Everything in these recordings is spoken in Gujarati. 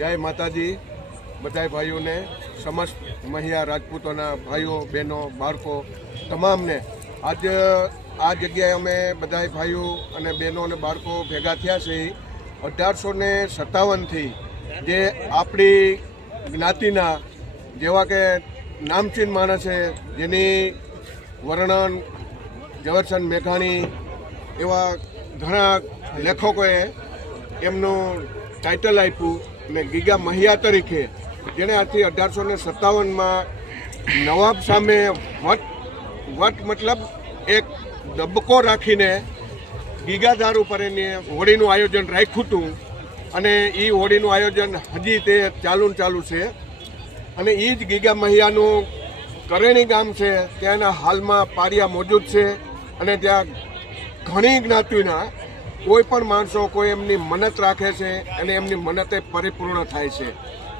जय माताजी बधाई भाइयों ने समस्त महिला राजपूतों भाइयों बहनों बाळको तमाम ने आज आ जगह अमे बधाई भाइयों अने बहनों ने बाळको भेगा थया छे 1857 थी जे आपणी ज्ञातिना जेवा के नामचीन माणस है जेनी वर्णन ઝવેરચંદ મેઘાણી એવા ઘણા લેખકોએ એમનું ટાઇટલ આપ્યું અને ગીગા મહિયા તરીકે જેણે આથી 1857માં નવાબ સામે વટ મતલબ એક દબકો રાખીને ગીગાધાર ઉપર એની હોળીનું આયોજન રાખ્યું હતું અને એ હોળીનું આયોજન હજી તે ચાલુ છે અને એ જ ગીગા મહિયાનું કરેણી ગામ છે ત્યાંના હાલમાં પારિયા મોજૂદ છે અને ત્યાં ઘણી જ્ઞાતિના કોઈ પણ માણસો કોઈ એમની મન્નત રાખે છે અને એમની મન્નતે પરિપૂર્ણ થાય છે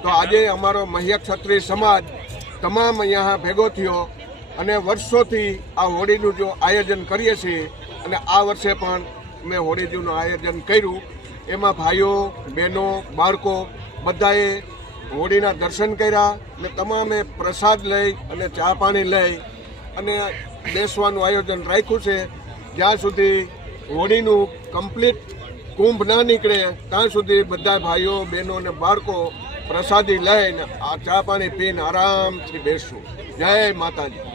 તો આજે અમારો મહિયા ક્ષત્રિય સમાજ તમામ અહીંયા ભેગો થયો અને વર્ષોથી આ હોળીનું જો આયોજન કરીએ છીએ અને આ વર્ષે પણ મેં હોળીનું આયોજન કર્યું એમાં ભાઈઓ બહેનો બાળકો બધાએ હોળીના દર્શન કર્યા અને તમામે પ્રસાદ લઈ અને ચા પાણી લઈ અને બેસવાનું આયોજન રાખ્યું છે જ્યાં સુધી હોળીનું કમ્પ્લીટ કુંભ ના નીકળે ત્યાં સુધી બધા ભાઈઓ બહેનો અને બાળકો પ્રસાદી લઈને આ ચા પાણી પીને આરામથી બેસશું. જય માતાજી.